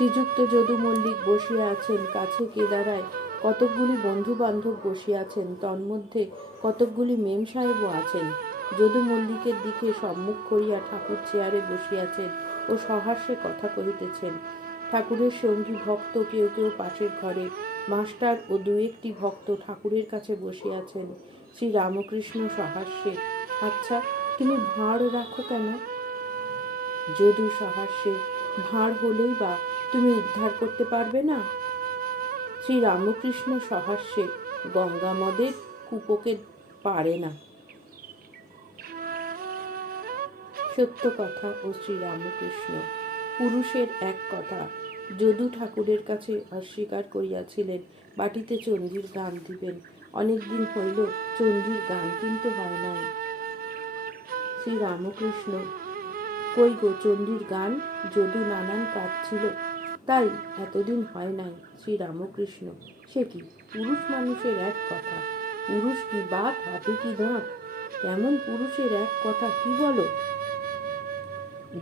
শ্রীযুক্ত যদু মল্লিক বসিয়া আছেন, কাছে কেদারায় কতকগুলি বন্ধু বান্ধব বসিয়াছেন, তন্মধ্যে কতকগুলি মেম সাহেবও আছেন। যদু মল্লিকের দিকে সম্মুখ করিয়া ঠাকুর চেয়ারে বসিয়াছেন ও সহাস্যে কথা কহিতেছেন। ঠাকুরের সঙ্গী ভক্ত কেউ কেউ পাশের ঘরে, মাস্টার ও দু একটি ভক্ত ঠাকুরের কাছে বসিয়াছেন। শ্রী রামকৃষ্ণ সহাস্যে, আচ্ছা তুমি ভাঁড় রাখো কেন? যদু সহাস্যে, ভাঁড় হলেই বা তুমি উদ্ধার করতে পারবে না? শ্রী রামকৃষ্ণ সহাস্যে, গঙ্গামদের কূপকে পারে না। সত্য কথা ও শ্রী রামকৃষ্ণ। পুরুষের এক কথা। যদু ঠাকুরের কাছে অস্বীকার করিয়াছিলেন বাটিতে চণ্ডীর গান দিবেন। অনেকদিন হইল চণ্ডীর গান কিন্তু হয় নাই। শ্রী রামকৃষ্ণ, কই গো চণ্ডীর গান? যদু নানান কাজ ছিল, তাই এতদিন হয় নাই। শ্রী রামকৃষ্ণ, সে কি পুরুষ মানুষের এক কথা? পুরুষ কি বাত, হাতে কি দাঁত? কেমন পুরুষের এক কথা, কি বলো?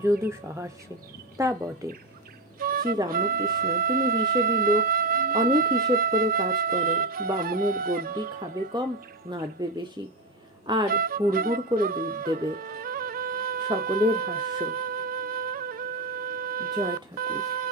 যদু সহাস্যে, তা বটে। শ্রী রামকৃষ্ণ, তুমি হিসেবি লোক, অনেক হিসেব করে কাজ করো। বামুনের গড্ডি খাবে কম, নাড়বে বেশি, আর হুড়হুড় করে দুধ দেবে। সকলের হাস্য। জয় ঠাকুর।